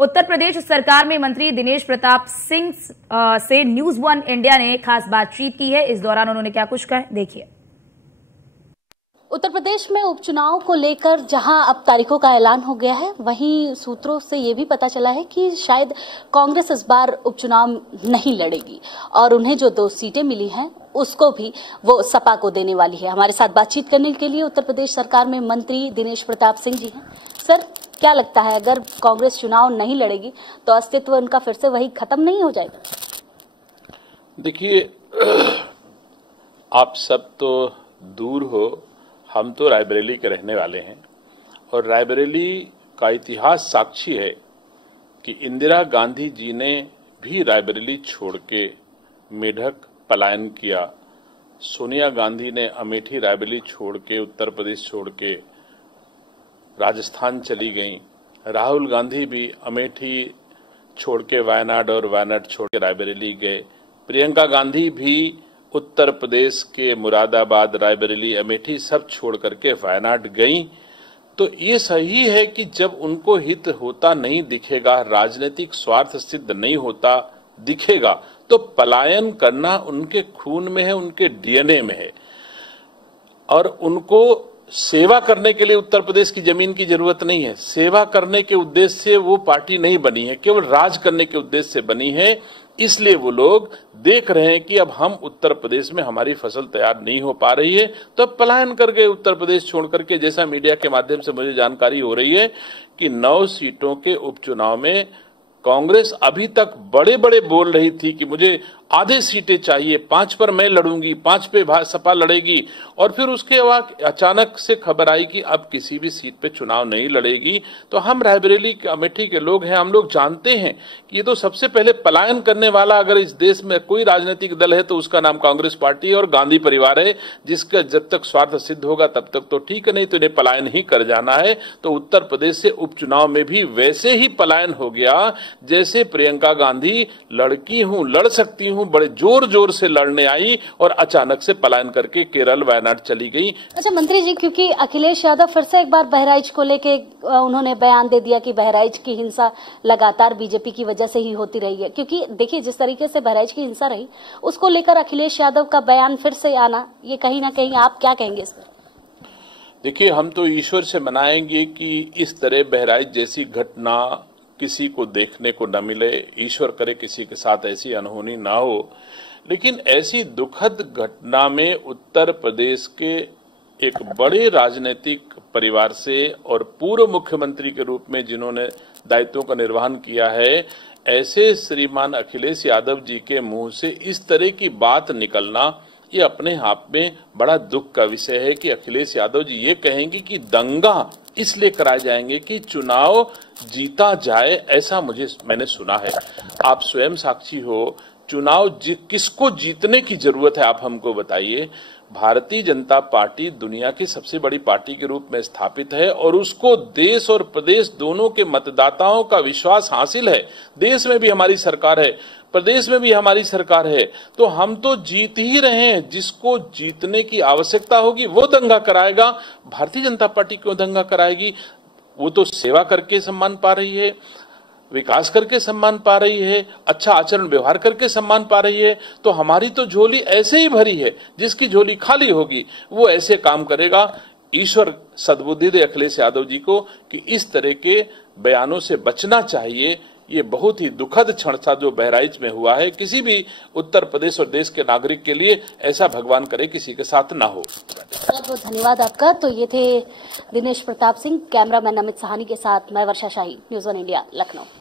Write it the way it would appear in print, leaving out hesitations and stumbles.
उत्तर प्रदेश सरकार में मंत्री दिनेश प्रताप सिंह से न्यूज वन इंडिया ने खास बातचीत की है। इस दौरान उन्होंने क्या कुछ कहा, देखिए। उत्तर प्रदेश में उपचुनाव को लेकर जहां अब तारीखों का ऐलान हो गया है, वहीं सूत्रों से ये भी पता चला है कि शायद कांग्रेस इस बार उपचुनाव नहीं लड़ेगी और उन्हें जो 2 सीटें मिली हैं उसको भी वो सपा को देने वाली है। हमारे साथ बातचीत करने के लिए उत्तर प्रदेश सरकार में मंत्री दिनेश प्रताप सिंह जी हैं। सर, क्या लगता है, अगर कांग्रेस चुनाव नहीं लड़ेगी तो अस्तित्व उनका फिर से वही खत्म नहीं हो जाएगा? देखिए, आप सब तो दूर हो, हम तो रायबरेली के रहने वाले हैं और रायबरेली का इतिहास साक्षी है कि इंदिरा गांधी जी ने भी रायबरेली छोड़ के मेढक पलायन किया। सोनिया गांधी ने अमेठी रायबरेली छोड़ के, उत्तर प्रदेश छोड़ के राजस्थान चली गईं। राहुल गांधी भी अमेठी छोड़ के वायनाड और वायनाड छोड़ के रायबरेली गए। प्रियंका गांधी भी उत्तर प्रदेश के मुरादाबाद, रायबरेली, अमेठी सब छोड़ करके वायनाड गईं। तो ये सही है कि जब उनको हित होता नहीं दिखेगा, राजनीतिक स्वार्थ सिद्ध नहीं होता दिखेगा, तो पलायन करना उनके खून में है, उनके डीएनए में है। और उनको सेवा करने के लिए उत्तर प्रदेश की जमीन की जरूरत नहीं है। सेवा करने के उद्देश्य से वो पार्टी नहीं बनी है, केवल राज करने के उद्देश्य से बनी है। इसलिए वो लोग देख रहे हैं कि अब हम उत्तर प्रदेश में हमारी फसल तैयार नहीं हो पा रही है, तो अब पलायन कर गए उत्तर प्रदेश छोड़ करके। जैसा मीडिया के माध्यम से मुझे जानकारी हो रही है कि 9 सीटों के उपचुनाव में कांग्रेस अभी तक बड़े बड़े बोल रही थी कि मुझे आधे सीटें चाहिए, 5 पर मैं लड़ूंगी, 5 पे सपा लड़ेगी। और फिर उसके बाद अचानक से खबर आई कि अब किसी भी सीट पे चुनाव नहीं लड़ेगी। तो हम रायबरेली के, अमेठी के लोग हैं, हम लोग जानते हैं कि ये तो सबसे पहले पलायन करने वाला अगर इस देश में कोई राजनीतिक दल है तो उसका नाम कांग्रेस पार्टी और गांधी परिवार है, जिसका जब तक स्वार्थ सिद्ध होगा तब तक तो ठीक है, नहीं तो इन्हें पलायन ही कर जाना है। तो उत्तर प्रदेश से उपचुनाव में भी वैसे ही पलायन हो गया जैसे प्रियंका गांधी लड़की हूं, लड़ सकती हूं, बड़े जोर जोर से लड़ने आई और अचानक से पलायन करके केरल, वायनाड चली गई। अच्छा मंत्री जी, क्योंकि अखिलेश यादव फिर से एक बार बहराइच को लेके उन्होंने बयान दे दिया कि बहराइच की हिंसा लगातार बीजेपी की वजह से ही होती रही है। क्योंकि देखिए, जिस तरीके से बहराइच की हिंसा रही, उसको लेकर अखिलेश यादव का बयान फिर से आना, ये कहीं ना कहीं आप क्या कहेंगे इस पर? देखिए, हम तो ईश्वर से मनाएंगे कि इस तरह बहराइच जैसी घटना किसी को देखने को न मिले। ईश्वर करे किसी के साथ ऐसी अनहोनी ना हो। लेकिन ऐसी दुखद घटना में उत्तर प्रदेश के एक बड़े राजनीतिक परिवार से और पूर्व मुख्यमंत्री के रूप में जिन्होंने दायित्वों का निर्वहन किया है, ऐसे श्रीमान अखिलेश यादव जी के मुंह से इस तरह की बात निकलना, ये अपने आप में बड़ा दुख का विषय है कि अखिलेश यादव जी ये कहेंगे कि दंगा इसलिए कराए जाएंगे कि चुनाव जीता जाए, ऐसा मैंने सुना है। आप स्वयं साक्षी हो, चुनाव किसको जीतने की जरूरत है, आप हमको बताइए। भारतीय जनता पार्टी दुनिया की सबसे बड़ी पार्टी के रूप में स्थापित है और उसको देश और प्रदेश दोनों के मतदाताओं का विश्वास हासिल है। देश में भी हमारी सरकार है, प्रदेश में भी हमारी सरकार है, तो हम तो जीत ही रहे हैं। जिसको जीतने की आवश्यकता होगी वो दंगा कराएगा। भारतीय जनता पार्टी क्यों दंगा कराएगी? वो तो सेवा करके सम्मान पा रही है, विकास करके सम्मान पा रही है, अच्छा आचरण व्यवहार करके सम्मान पा रही है। तो हमारी तो झोली ऐसे ही भरी है, जिसकी झोली खाली होगी वो ऐसे काम करेगा। ईश्वर सद्बुद्धि दे अखिलेश यादव जी को कि इस तरह के बयानों से बचना चाहिए। ये बहुत ही दुखद क्षण था जो बहराइच में हुआ है। किसी भी उत्तर प्रदेश और देश के नागरिक के लिए ऐसा भगवान करे किसी के साथ ना हो। बहुत बहुत धन्यवाद आपका। तो ये थे दिनेश प्रताप सिंह। कैमरामैन अमित साहनी के साथ मैं वर्षा शाही, न्यूज़ वन इंडिया, लखनऊ।